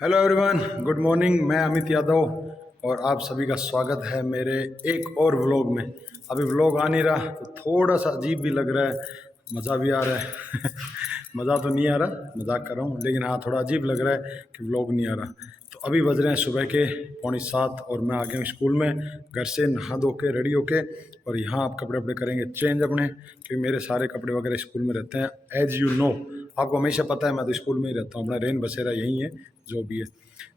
Hello everyone, good morning. मैं अमित यादव और आप सभी का स्वागत है मेरे एक और व्लॉग में। अभी व्लॉग आ नहीं रहा तो थोड़ा सा अजीब भी लग रहा है, मज़ा भी आ रहा है मज़ा तो नहीं आ रहा, मजाक कर रहा हूँ, लेकिन हाँ थोड़ा अजीब लग रहा है कि व्लॉग नहीं आ रहा। तो अभी बज रहे हैं सुबह के 6:45 और मैं आ गया हूँ स्कूल में, घर से नहा धो के रेडी होके। और यहाँ आप कपड़े वपड़े करेंगे चेंज अपने, क्योंकि मेरे सारे कपड़े वगैरह स्कूल में रहते हैं। एज यू नो, आपको हमेशा पता है मैं तो स्कूल में ही रहता हूँ, अपना रेन बसेरा यही है जो भी है।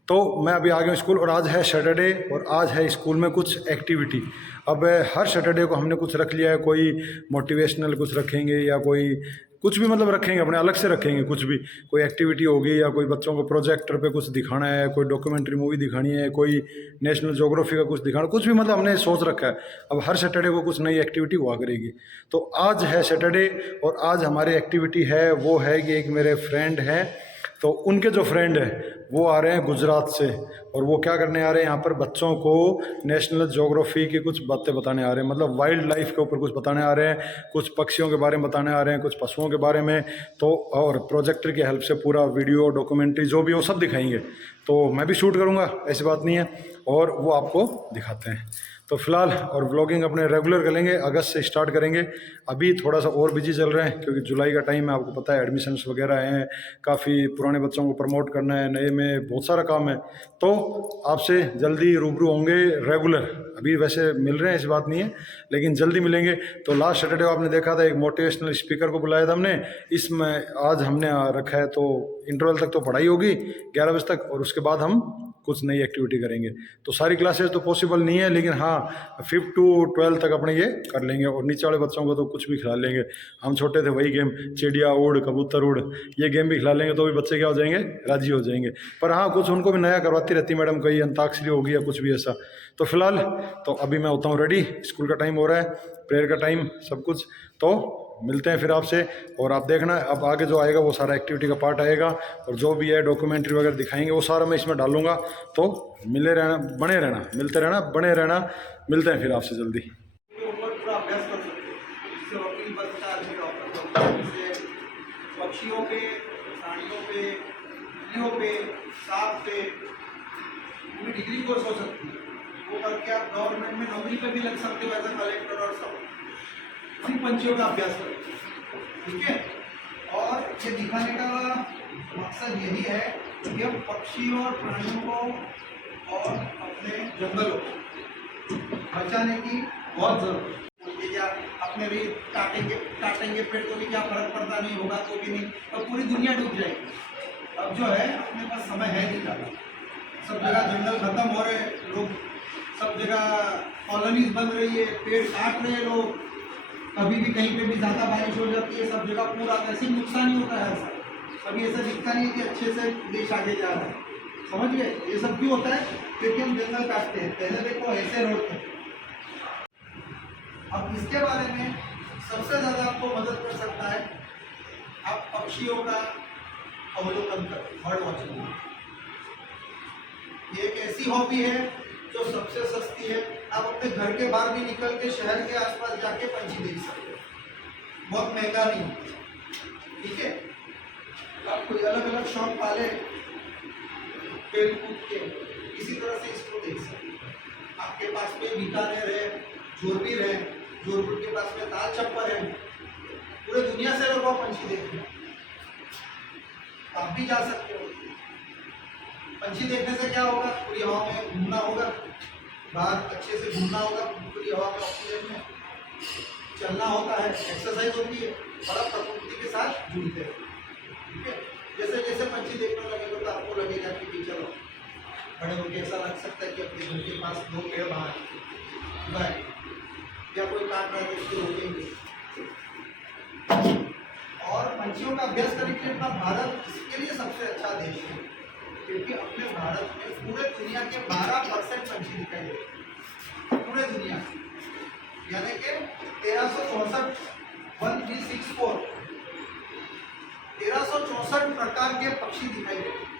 तो मैं अभी आ गया हूँ स्कूल और आज है सैटरडे और आज है स्कूल में कुछ एक्टिविटी। अब हर सैटरडे को हमने कुछ रख लिया है, कोई मोटिवेशनल कुछ रखेंगे या कोई कुछ भी मतलब रखेंगे, अपने अलग से रखेंगे कुछ भी। कोई एक्टिविटी होगी या कोई बच्चों को प्रोजेक्टर पे कुछ दिखाना है, कोई डॉक्यूमेंट्री मूवी दिखानी है, कोई नेशनल ज्योग्राफी का कुछ दिखाना, कुछ भी मतलब हमने सोच रखा है। अब हर सैटरडे को कुछ नई एक्टिविटी हुआ करेगी। तो आज है सैटरडे और आज हमारी एक्टिविटी है वो है कि एक मेरे फ्रेंड हैं, तो उनके जो फ्रेंड है वो आ रहे हैं गुजरात से। और वो क्या करने आ रहे हैं, यहाँ पर बच्चों को नेशनल ज्योग्राफी की कुछ बातें बताने आ रहे हैं, मतलब वाइल्ड लाइफ के ऊपर कुछ बताने आ रहे हैं, कुछ पक्षियों के बारे में बताने आ रहे हैं, कुछ पशुओं के बारे में। तो और प्रोजेक्टर की हेल्प से पूरा वीडियो डॉक्यूमेंट्री जो भी वो सब दिखाएंगे। तो मैं भी शूट करूँगा, ऐसी बात नहीं है, और वो आपको दिखाते हैं। तो फिलहाल और व्लॉगिंग अपने रेगुलर करेंगे, अगस्त से स्टार्ट करेंगे। अभी थोड़ा सा और बिजी चल रहे हैं क्योंकि जुलाई का टाइम है, आपको पता है एडमिशन्स वगैरह हैं, काफ़ी पुराने बच्चों को प्रमोट करना है, नए में बहुत सारा काम है। तो आपसे जल्दी रूबरू होंगे रेगुलर। अभी वैसे मिल रहे हैं, ऐसी बात नहीं है, लेकिन जल्दी मिलेंगे। तो लास्ट सैटरडे आपने देखा था एक मोटिवेशनल स्पीकर को बुलाया था हमने, इसमें आज हमने रखा है। तो इंटरवल तक तो पढ़ाई होगी 11 बजे तक, और उसके बाद हम कुछ नई एक्टिविटी करेंगे। तो सारी क्लासेस तो पॉसिबल नहीं है, लेकिन हाँ 5 to 12 तक अपने ये कर लेंगे। और नीचे वाले बच्चों को तो कुछ भी खिला लेंगे। हम छोटे थे वही गेम, चिड़िया उड़ कबूतर उड़, ये गेम भी खिला लेंगे तो भी बच्चे क्या हो जाएंगे, राजी हो जाएंगे। पर हाँ कुछ उनको भी नया करवाती रहती मैडम, कहीं अंताक्षरी होगी या कुछ भी ऐसा। तो फिलहाल तो अभी मैं होता हूँ रेडी, स्कूल का टाइम हो रहा है, प्रेयर का टाइम, सब कुछ। तो मिलते हैं फिर आपसे। और आप देखना अब आगे जो आएगा वो सारा एक्टिविटी का पार्ट आएगा, और जो भी है डॉक्यूमेंट्री वगैरह दिखाएंगे वो सारा मैं इसमें डालूंगा। तो मिले रहना, बने रहना, मिलते रहना, बने रहना। मिलते हैं फिर आपसे जल्दी। के ऊपर पूरा अभ्यास कर सकते हैं। जिससे वकील बनता है, आदमी डॉक्टर बनता है। जिससे पक्षियों पे, प्राणियों पे, बिल्लियों पे, सांप पे पूरी डिग्री कोर्स हो सकती है। वो करके आप गवर्नमेंट में नौकरी पे भी लग सकते हो एज अ कलेक्टर और सब। उन पंछियों का अभ्यास करें, ठीक है। और ये दिखाने का मकसद यही है कि हम पक्षी और प्राणियों को और अपने जंगलों को बचाने की बहुत जरूरत है। क्या अपने भी काटेंगे पेड़ तो भी क्या फर्क पड़ता नहीं होगा, तो भी नहीं, और पूरी दुनिया डूब जाएगी। अब जो है अपने पास समय है नहीं ज़्यादा, सब जगह जंगल खत्म हो रहे हैं, लोग सब जगह कॉलोनीज बन रही है, पेड़ काट रहे हैं लोग, कभी भी कहीं पे भी ज़्यादा बारिश हो जाती है, सब जगह पूरा ऐसे ही नुकसान ही होता है हर साल। कभी ऐसा दिखता नहीं है कि अच्छे से देश आगे जा रहा है, समझ गए। ये सब क्यों होता है, क्योंकि हम जंगल काटते हैं। पहले देखो ऐसे रोड थे। अब इसके बारे में सबसे ज़्यादा आपको मदद कर सकता है, आप पक्षियों का अवलोकन करें, बर्ड वॉचिंग। ये एक ऐसी हॉबी है जो सबसे सस्ती है। आप अपने घर के बाहर भी निकल के शहर के आसपास जाके पंछी देख सकते हो, बहुत महंगा नहीं, ठीक है। आप कोई अलग अलग शौक पाले, खेल कूद के इसी तरह से इसको देख सकते हो। आपके पास में बीकानेर है, जोरबीर है, जोरपुर के पास में ताल छप्पर है, पूरे दुनिया से लोग पंछी देखते हैं। आप भी जा सकते हो। पंछी देखने से क्या होगा, पूरी हवा में घूमना होगा, बाहर अच्छे से घूमना होगा, पूरी हवा में ऑक्सीजन में चलना होता है, एक्सरसाइज होती है, और आप प्रकृति के साथ जुड़ते हैं, ठीक है। जैसे जैसे पंछी देखने लगेगा तो आपको लगेगा कि चलो बड़े होकर ऐसा लग सकता है कि अपने घर के पास 2 पेड़ बाहर गाय या कोई काट रहा है तो उसको रोकेंगे। और पंछियों का अभ्यास करने के लिए अपना भारत इसके लिए सबसे अच्छा देश है, क्योंकि अपने भारत में पूरे दुनिया के 12% पंछी दिखाई देते हैं, पूरे दुनिया में, यानी कि 1364 1364 प्रकार के पक्षी दिखाई देते हैं।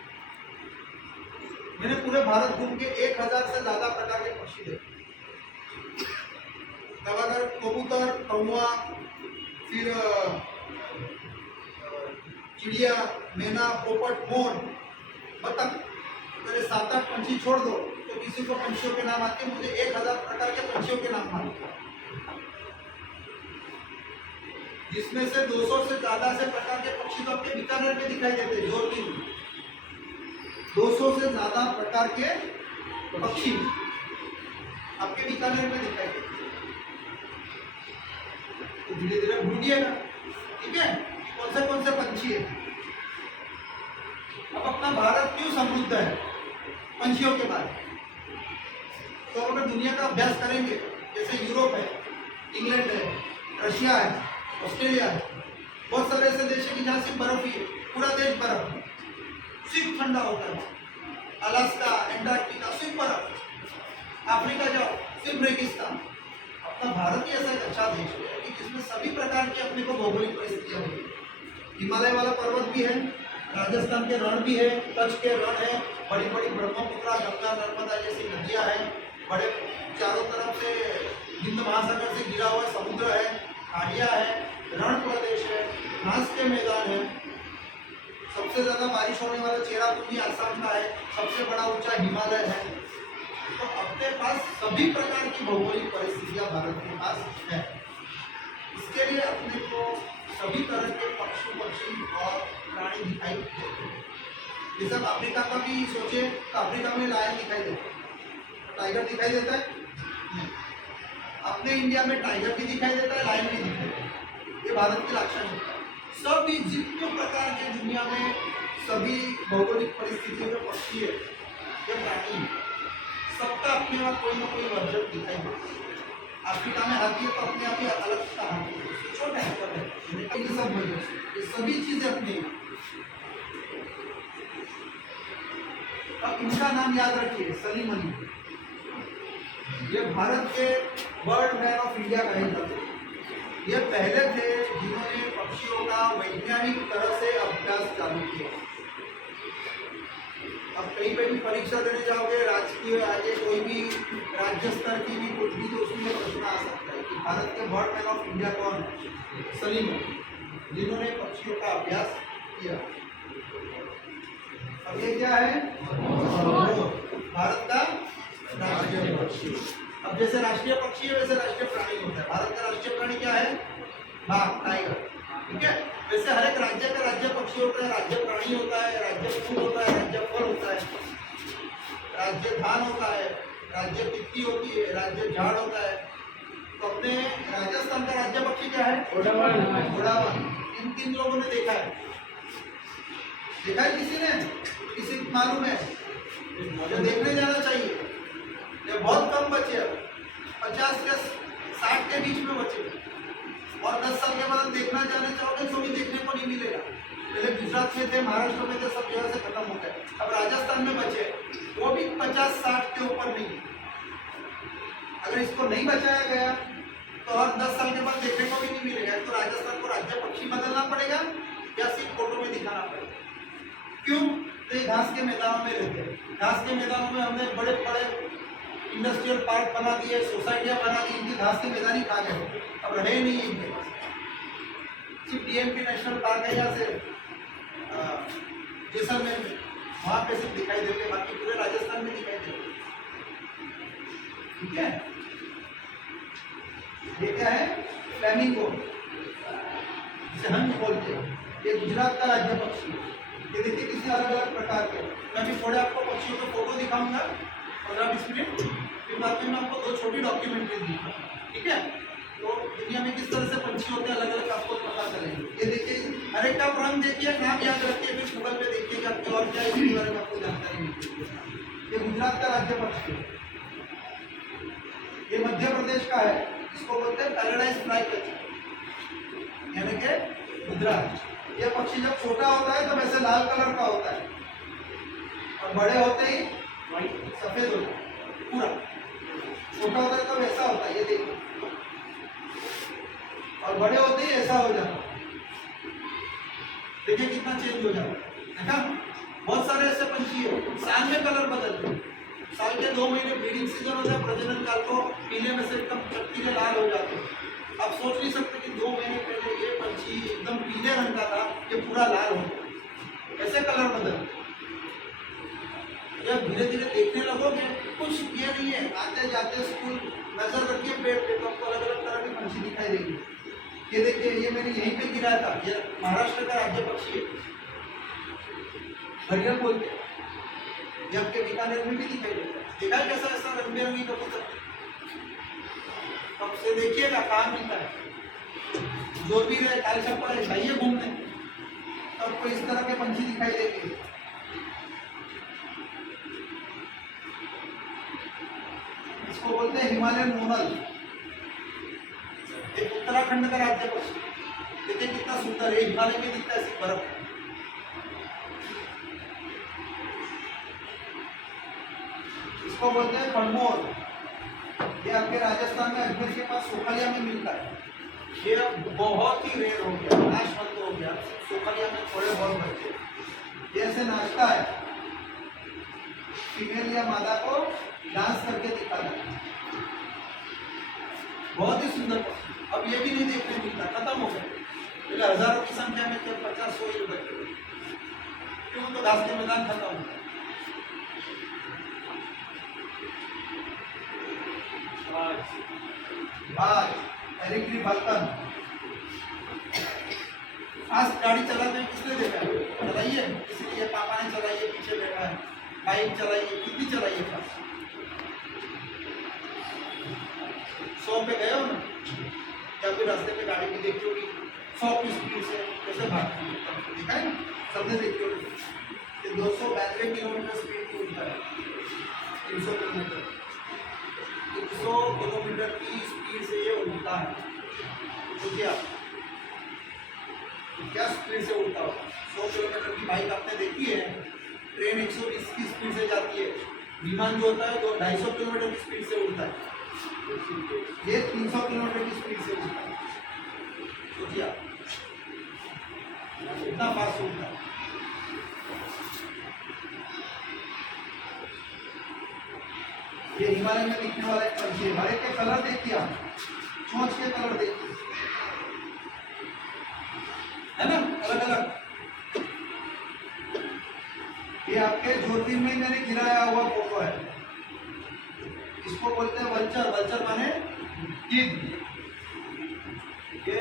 मैंने पूरे भारत घूम के 1000 से ज्यादा प्रकार के पक्षी देखे। तब अगर कबूतर, कौवा, फिर चिड़िया, मैना, पोपट, मोर, बतख, 7-8 पंछी छोड़ दो तो किसी को पंछियों के नाम आते हैं, मुझे 1000 प्रकार के पंछियों के नाम मालूम है, जिसमें से 200 से ज्यादा से प्रकार के पक्षी तो आपके बीकानेर में दिखाई देते हैं। जोर की 200 से ज्यादा प्रकार के पक्षी आपके बीकानेर में दिखाई देते हैं। तो धीरे धीरे ढूंढिएगा, ठीक है, कौन से पंछी है। अब अपना भारत क्यों समृद्ध है पंछियों के बारे में, तो अगर दुनिया का अभ्यास करेंगे, जैसे यूरोप है, इंग्लैंड है, रशिया है, ऑस्ट्रेलिया है, बहुत सारे ऐसे देश है कि जहाँ सिर्फ बर्फ ही है, पूरा देश बर्फ, सिर्फ ठंडा होता है। अलास्का, एंटार्क्टिका, सिर्फ बर्फ। अफ्रीका जाओ, सिर्फ रेगिस्तान। अपना भारत ही ऐसा एक अच्छा देश है कि जिसमें सभी प्रकार की अपने को भौगोलिक परिस्थितियाँ हुई। हिमालय वाला पर्वत भी है, राजस्थान के रण भी है, कच्छ के रण है, बड़ी बड़ी ब्रह्मपुत्रा, गंगा, नर्मदा जैसी नदियाँ हैं, बड़े चारों तरफ से हिंद महासागर से घिरा हुआ समुद्र है, खाड़ियाँ है, रण प्रदेश है, घास के मैदान है, सबसे ज्यादा बारिश होने वाला चेरापूंजी आसाम का है, सबसे बड़ा ऊंचा हिमालय है। तो अपने पास सभी प्रकार की भौगोलिक परिस्थितियां भारत के पास है। इसके लिए अपने को सभी तरह के पक्षी और प्राणी दिखाई देते हैं। जैसे आप अफ्रीका का भी सोचे तो अफ्रीका में लायन दिखाई देता है, टाइगर दिखाई देता है नहीं। अपने इंडिया में टाइगर भी दिखाई देता है, लायन भी दिखाई देता है। ये भारत की लाक्षणिकता है। सभी जितने प्रकार के दुनिया में सभी भौगोलिक परिस्थितियों में पक्षी है या प्राणी है, सबका अपने आप कोई ना कोई वर्जन दिखाई देता है। अफ्रीका में हाथी है तो अपने आप ही अलग सा हाथी है, छोटा है पर है, ये सब वजह से ये सभी चीजें अपनी। अब इनका नाम याद रखिए, सलीम अली। ये भारत के बर्ड मैन ऑफ इंडिया कहे जाते हैं। ये पहले थे जिन्होंने पक्षियों का वैज्ञानिक तरह से अभ्यास चालू किया। अब कहीं पे भी परीक्षा देने जाओगे, राजकीय आगे कोई भी राज्य स्तर की भी कुछ भी, तो उसमें प्रश्न आ सकता है कि भारत के बर्ड मैन ऑफ इंडिया कौन है? सलीम अली, जिन्होंने पक्षियों का अभ्यास किया। अब ये क्या है? भारत का राष्ट्रीय पक्षी। अब जैसे राष्ट्रीय पक्षी है वैसे राष्ट्रीय प्राणी होता है। भारत का राष्ट्रीय प्राणी क्या है? बाघ, टाइगर, ठीक है। वैसे हर एक राज्य का राज्य पक्षी होता है, राज्य प्राणी होता है, राज्य फूल होता है, राज्य फल होता है, राज्य धान होता है, राज्य तितली होती है, राज्य झाड़ होता है। तो अपने राजस्थान का राज्य पक्षी क्या है? घोड़ावन। इन 3 लोगों ने देखा है। देखा है किसी ने? किसी को मालूम है? मुझे देखने जाना चाहिए। ये बहुत कम बचे, 50 से 60 के बीच में बचे, और 10 साल के बाद देखना जाने चाहोगे तो भी देखने को नहीं मिलेगा। पहले गुजरात में थे, महाराष्ट्र में थे, सब जगह से खत्म हो गए। अब राजस्थान में बचे, वो भी 50-60 के ऊपर नहीं। अगर इसको नहीं बचाया गया तो और 10 साल के बाद देखने को भी नहीं मिलेगा। तो राजस्थान को राज्य पक्षी बदलना पड़ेगा या सिर्फ फोटो में दिखाना पड़ेगा। क्यों? तो ये घास के मैदानों में रहते हैं। घास के मैदानों में हमने बड़े बड़े इंडस्ट्रियल पार्क बना दिए, सोसाइटियां बना दी, इनकी घास के मैदान ही खा गए, अब रहे नहीं इनके पास। सिर्फ डीएमपी नेशनल पार्क है यहाँ से जैसलमेर में, वहाँ पे सिर्फ दिखाई देते, बाकी पूरे राजस्थान में दिखाई देते। ठीक है, ये क्या है? फ्लैमिंगो, जिसे हंस बोलते हैं। ये गुजरात का राज्य पक्षी है। ये देखिए किसी अलग अलग प्रकार के। मैं भी थोड़े आपको पक्षियों का फोटो दिखाऊंगा 15-20 मिनट, फिर बाद में मैं आपको 2 छोटी डॉक्यूमेंट्री दूंगा। ठीक है, तो दुनिया में किस तरह से पंछी होते हैं अलग अलग आपको पता चलेंगे। ये देखिए, हर एक का रंग देखिए, नाम याद रखिए, फिर गूगल पे देखिए कि और क्या इसके बारे में आपको जानकारी मिलती है। ये गुजरात का राज्य पक्षी है। ये मध्य प्रदेश का है, इसको बोलते हैं पैराडाइज फ्लाई कैचर, यानी कि गुजरात। ये पक्षी जब छोटा होता है तो वैसे लाल कलर का होता है, और बड़े होते ही सफेद होता है पूरा। छोटा होता है तो वैसा होता है, ये देखिए, और बड़े होते ही ऐसा हो जाता है। देखिए कितना चेंज हो जाता है। देखा, बहुत सारे ऐसे पंछी है साल में कलर बदलते हैं। साल के 2 महीने ब्रीडिंग सीजन होता है, प्रजनन काल को पीले में से एकदम चटकीले लाल हो जाते हैं। आप सोच नहीं सकते कि 2 महीने पहले ये पंछी एकदम पीले रंग का था, ये पूरा लाल हो गया। ऐसे कलर बदल। जब धीरे धीरे देखने लगोगे कुछ ये नहीं है, आते जाते स्कूल नजर रखिए पेड़ पे तो आपको अलग अलग तरह की पंछी दिखाई देगी। ये देखिए ये मैंने यहीं पे गिराया था, ये महाराष्ट्र का राज्य पक्षी है, घड़ियाल बोलते हैं। ये आपके बीकानेर में भी दिखाई देता है। देखा है कैसा ऐसा रंग बिरंगी कबूतर? अब से देखिएगा कहाँ मिलता है, जो भी रहे काल छप्पर है जाइए घूमने, तो आपको इस तरह के पंछी दिखाई देंगे। इसको बोलते हैं हिमालयन मोनल, एक उत्तराखंड का राज्य पक्षी। देखिए कितना सुंदर है, हिमालय में दिखता है सिर्फ बर्फ। इसको बोलते हैं खड़मोर, ये आपके राजस्थान में अजमेर के पास सोखलिया में मिलता है। ये अब बहुत ही रेयर हो गया, नाशवंत हो गया, सोखलिया में थोड़े बहुत बच्चे। ये ऐसे नाचता है, फीमेल या मादा को डांस करके दिखाता है, बहुत ही सुंदर पक्षी। अब ये भी नहीं देखने मिलता, खत्म हो गया। पहले हजारों की संख्या में जब 50-100 ही बच्चे, क्यों? तो घास के मैदान खत्म हो गया। आज एरिक फाल्कन आज गाड़ी चलाते हैं, किसने देखा है? चलाइए, इसलिए पापा ने चलाइए, पीछे बैठा है, बाइक चलाइए, कितनी चलाइए फास्ट। 100 पे गए हो ना, या फिर रास्ते पे गाड़ी भी देखी होगी 100 की स्पीड से कैसे भागती है, देखा है ना, सबने देखी होगी। ये 292 किलोमीटर स्पीड की उड़ता है, 300 किलोमीटर 100 किलोमीटर की स्पीड से ये उड़ता है। तो क्या स्पीड से उड़ता होगा? 100 किलोमीटर की बाइक आपने देखी है, ट्रेन 120 की स्पीड से जाती है, विमान जो होता है तो 250 किलोमीटर की स्पीड से उड़ता है, ये 300 किलोमीटर की स्पीड से उड़ता है। सोचिए इतना फास्ट उड़ता है। ये हिमालय में दिखने वाला एक पंछी है। हर एक के कलर देखिए आप, चोंच के कलर देखिए, है ना, अलग अलग। ये आपके ज्योतिर्मय मैंने गिराया हुआ फोटो है, इसको बोलते हैं वल्चर। वल्चर माने गिद्ध। ये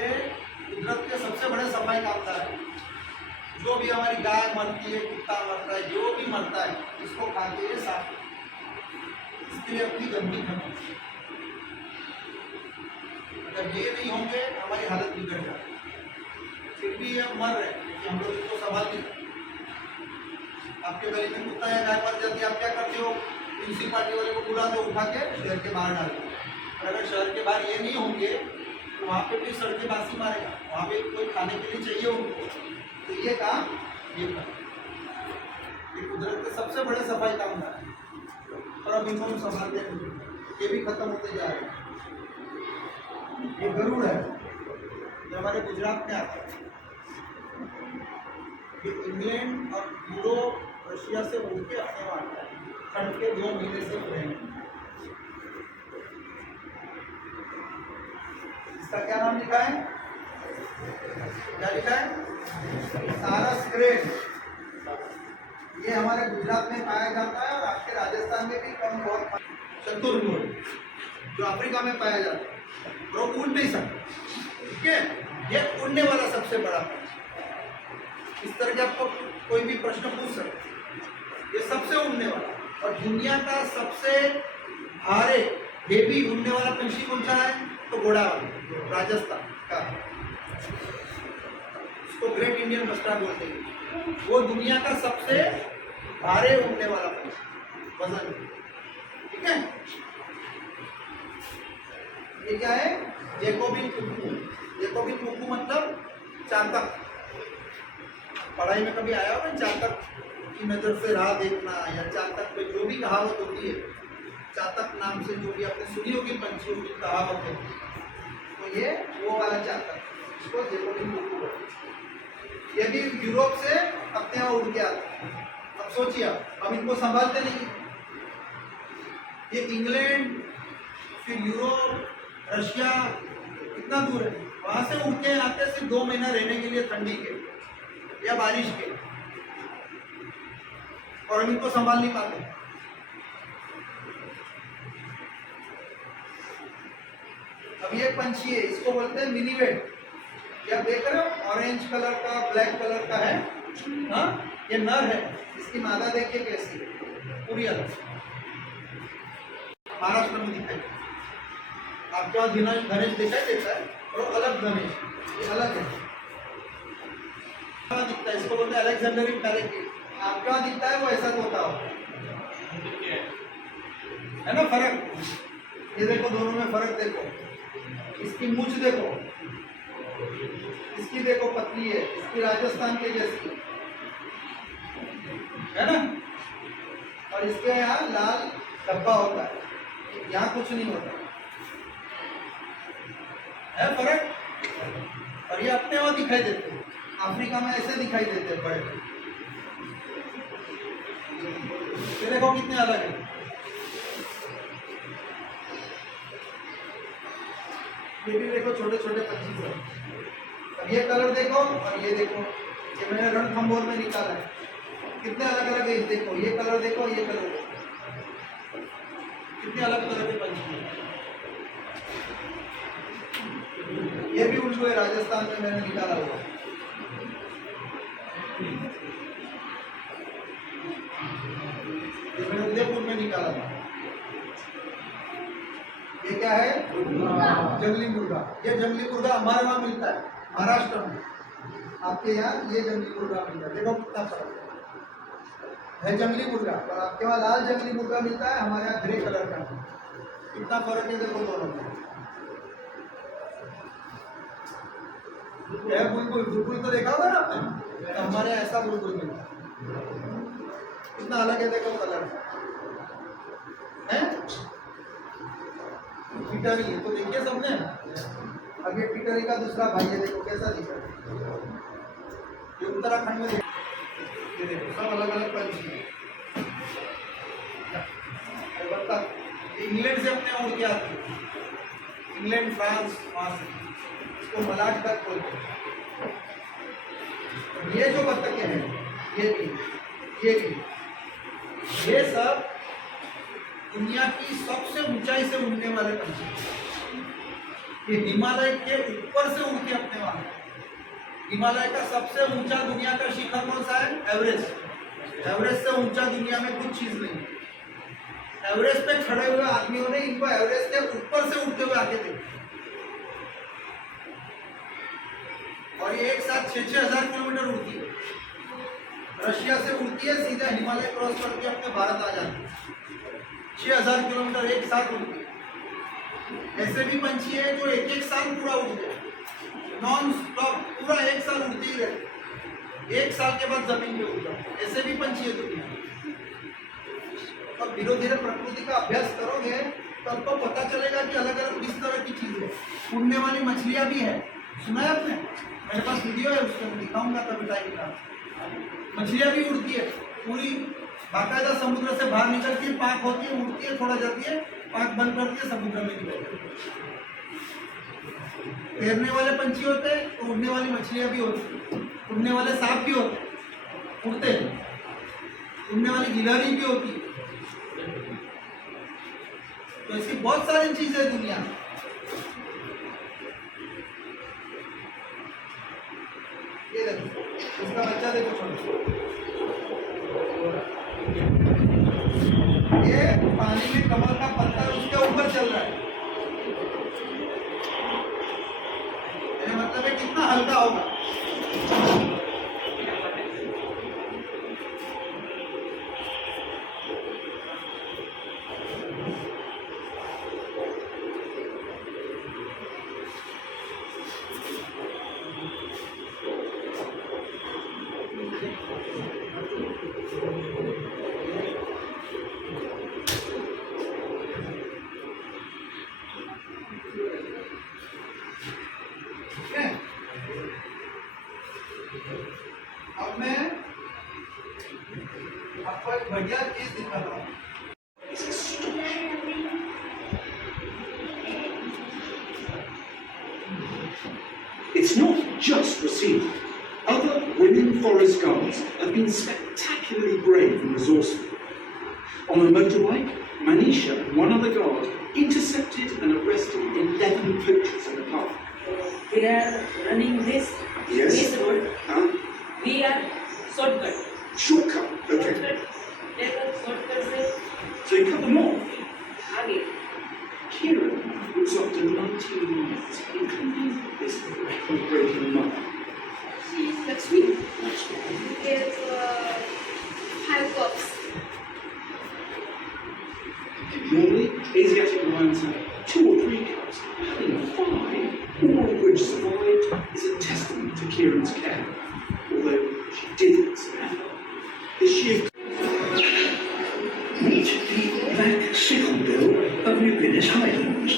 कुदरत के सबसे बड़े सफाई कामदार है। जो भी हमारी गाय मरती है, कुत्ता मरता है, जो भी मरता है, इसको खा के ये साफ, इसके लिए अपनी गंदगी खत्म। अगर ये नहीं होंगे हमारी हालत बिगड़ जाए। फिर भी ये मर रहे हैं कि हम लोग इसको संभाल नहीं सकते। आपके गली में कुत्ता या गाय मर जाती है, आप क्या करते हो? म्यूनसिपालिटी वाले को बुला दो, उठा के शहर के बाहर डाल दो। और अगर शहर के बाहर ये नहीं होंगे तो वहाँ पे भी सड़कें बासी मारेगा, वहाँ पे कोई खाने के लिए चाहिए उनको, तो ये काम ये कर, ये कुदरत के सबसे बड़े सफाई कामदार है। और अब इनको हम संभालते नहीं, ये भी खत्म होते जा रहे हैं। ये गरुड़ है, ये हमारे गुजरात में आता है। ये इंग्लैंड और यूरोप, रशिया से उड़ के आने वाला है, ठंड के 2 महीने से रहेंगे। इसका क्या नाम लिखा है? क्या लिखा है? सारस ग्रेट। ये हमारे गुजरात में पाया जाता है और आपके राजस्थान में भी कम बहुत। चतुर्मुर्ग जो अफ्रीका में पाया जाता है, वो उड़ नहीं सकता, ठीक है? ये उड़ने वाला सबसे बड़ा पंछी। इस तरह के आपको कोई भी प्रश्न पूछ सकते, ये सबसे उड़ने वाला। और दुनिया का सबसे भारे हेवी उड़ने वाला पंछी कौन सा है? तो घोड़ा, राजस्थान का, इसको ग्रेट इंडियन बस्टार्ड बोलते हैं। वो दुनिया का सबसे भारे उड़ने वाला पंछी, वजन, ठीक है? ये क्या है? जैकोबिन कुक्कू। जैकोबिन कुक्कू मतलब चातक। पढ़ाई में कभी आया होगा चातक की नजर से राह देखना, या चातक पे जो भी कहावत होती है, चातक नाम से जो भी आपने सुनी होगी पंछियों की कहावत है, तो ये वो वाला चातक, इसको जैकोबिन कुक्कू बोलते हैं। ये भी यूरोप से अपने यहाँ उड़ के आते हैं। अब सोचिए हम इनको संभालते नहीं। ये इंग्लैंड, फिर यूरोप, रशिया, कितना दूर है, वहां से उड़ के आते सिर्फ 2 महीना रहने के लिए, ठंडी के या बारिश के। और हम इनको संभाल नहीं पाते। अब ये पंछी है, इसको बोलते हैं मिनीवेट। ये आप देख रहे हो ऑरेंज कलर का, ब्लैक कलर का है। हाँ, ये नर है। इसकी मादा देखिए कैसी है, पूरी अलग। महाराष्ट्र में दिखाई देता है। आपके वहाँ धनेश दिखाई देता है और अलग धनेश, ये अलग है। दिखता है, इसको बोलते हैं अलेक्जेंडरी पैराकीट। आपके वहाँ दिखता है वो ऐसा तोता हो, है ना फर्क। ये देखो, दोनों में फर्क देखो। इसकी मूंछ देखो, इसकी देखो पतली है, इसकी राजस्थान के जैसी है ना। और इसके यहाँ लाल धब्बा होता है, यहाँ कुछ नहीं होता है, फर्क। और ये अपने वहाँ दिखाई देते हैं, अफ्रीका में ऐसे दिखाई देते हैं बड़े। ये देखो कितने अलग है। ये भी देखो छोटे छोटे पंछी से। अब ये कलर देखो और ये देखो, ये मैंने रणथंभौर में निकाला है। कितने अलग अलग है, देखो ये कलर देखो, ये कलर देखो, कितने अलग तरह के पंछी हैं। ये भी उल्लू है, राजस्थान में मैंने निकाला हुआ। ये मैंने उदयपुर में निकाला था। ये क्या है? जंगली मुर्गा। ये जंगली मुर्गा हमारे वहाँ मिलता है महाराष्ट्र में, आपके यहाँ ये जंगली मुर्गा मिलता है। देखो कितना फर्क है जंगली मुर्गा, और आपके वहाँ लाल जंगली मुर्गा मिलता है, हमारे यहाँ ग्रे कलर का। कितना फर्क है देखो दोनों में। यह बुलबुल, बुलबुल तो देखा होगा ना आपने, तो हमारे यहाँ ऐसा बुलबुल मिलता है। कितना अलग है देखो कलर है। टिटरी है तो देखिए सबने। अब ये टिटरी का दूसरा भाई है, देखो कैसा दिख रहा है। ये उत्तराखंड में ये देखो सब अलग अलग पंछी है। इंग्लैंड से अपने उड़ के आते हैं, इंग्लैंड, फ्रांस, वहां से। इसको मलाट तक बोलते हैं। ये जो बत्तखें हैं, ये सब दुनिया की सबसे ऊंचाई से उड़ने वाले पंछी। ये हिमालय के ऊपर से उड़ के अपने वाले। हिमालय का सबसे ऊंचा दुनिया का शिखर कौन सा है? एवरेस्ट। एवरेस्ट से ऊंचा दुनिया में कुछ चीज नहीं। एवरेस्ट पे खड़े हुए आदमियों ने इनको एवरेस्ट के ऊपर से उड़ते हुए आके देखा। और ये एक साथ 6-6 हजार किलोमीटर उड़ती है। रशिया से उड़ती है, सीधा हिमालय क्रॉस करके अपने भारत आ जाती है। 6,000 किलोमीटर एक साथ उड़ती है। ऐसे भी पंछी है जो एक साल पूरा उड़ते हैं, नॉन स्टॉप पूरा एक साल उड़ते ही रहते, एक साल के बाद जमीन पे उड़ जाते। ऐसे भी पंछी है दुनिया में। अब धीरे धीरे प्रकृति का अभ्यास करोगे तो आपको पता चलेगा कि अलग अलग किस तरह की चीजें। उड़ने वाली मछलियां भी है, सुना है आपने? मेरे पास वीडियो है, उसको दिखाऊंगा कभी टाइम का। मछलियां भी उड़ती है, पूरी बाकायदा समुद्र से बाहर निकलती है, पाक होती है, उड़ती है, थोड़ा जाती है, पाक बंद करती है, समुद्र में निकलती है। तैरने वाले पंछी होते हैं तो उड़ने वाली मछलियां भी होती हैं, उड़ने वाले सांप भी होते हैं, उड़ते हैं, उड़ने वाली गिलहरी भी होती है। तो ऐसी बहुत सारी चीजें दुनिया में। ये देखो, इसका बच्चा देखो छोटा, ये पानी में कमल का पत्ता उसके ऊपर चल रहा है। मतलब है कितना हल्का होगा। अब मैं आपको एक बढ़िया चीज दिखाता हूँ। It's not just received. Other women Forest Guards have been spectacularly brave and resourceful. On a motorbike, Manisha and one other guard intercepted and arrested 11 poachers in the park. They are running this road. Huh? We are shortcut. Shortcut. Okay. Take a shortcut से So you cut them off. आगे. Kieran looks after 19 minutes, including this record-breaking month. Lakshmi, That's right. there's 5 cups. Normally, Asiatic lions have 2 or 3 cubs. Having 5, all of which survived, is a testament to Kieran's care. Although she did survive. The sheer Meet the black sicklebill of New Guinness Highlands.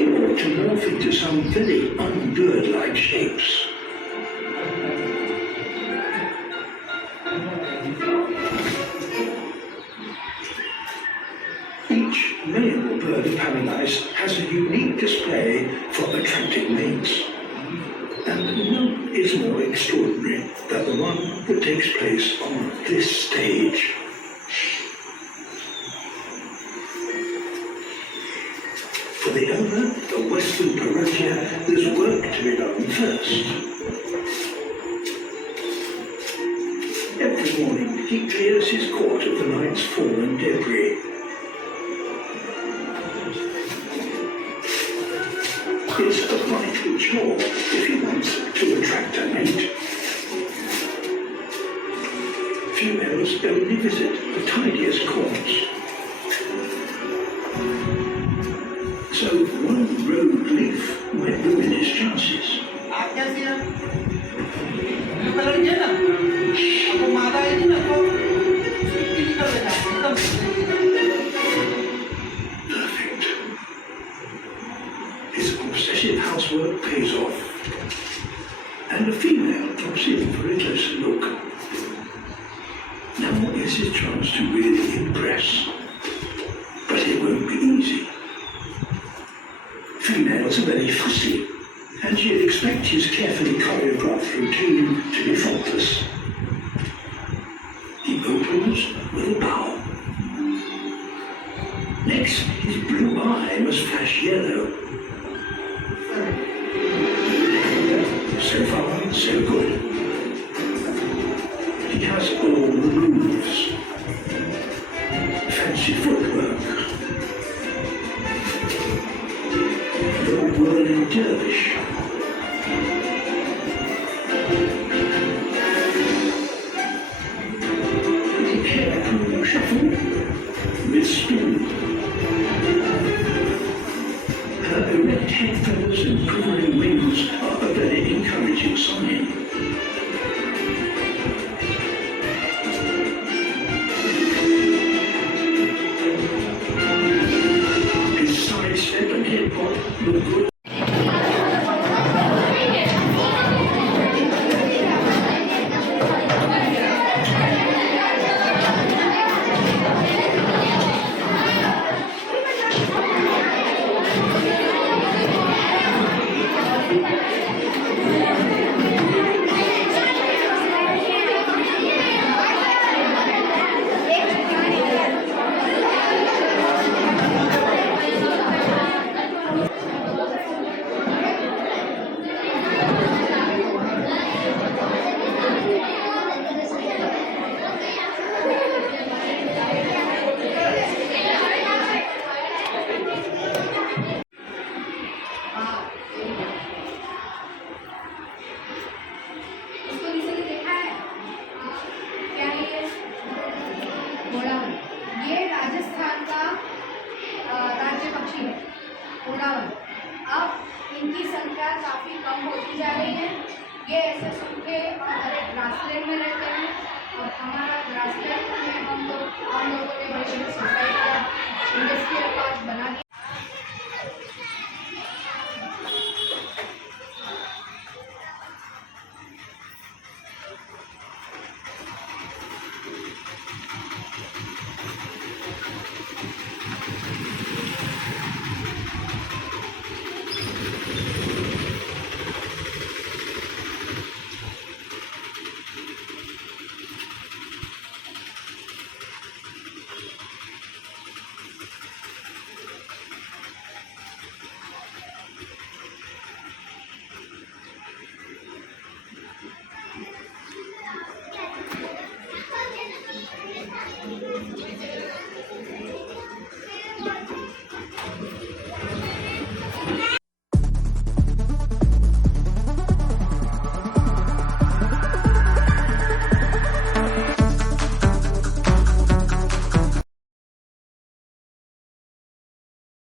Able to morph into some very unbird-like shapes. Each male bird of paradise has a unique display for attracting mates. And none is more extraordinary than the one that takes place on this stage. For the owner, the Western Parotia, there's work to be done first. Every morning, he clears his court of the night's fallen debris. It's a vital chore if he wants to attract a mate. Females only visit the tidiest corners. So one rogue leaf might ruin his chances. आप कैसी हैं? Blue colour की है ना? आपको मादा आएगी ना तो पीली कर देना एकदम. Perfect. His obsessive housework pays off. And a female drops in for a closer look. Now is his chance to really impress. But it won't be easy. Females are very fussy, and you'd expect his carefully choreographed routine to be faultless. He opens with a bow. Next, his blue eye must flash yellow. So far, so good. He has all the moves. Fancy foot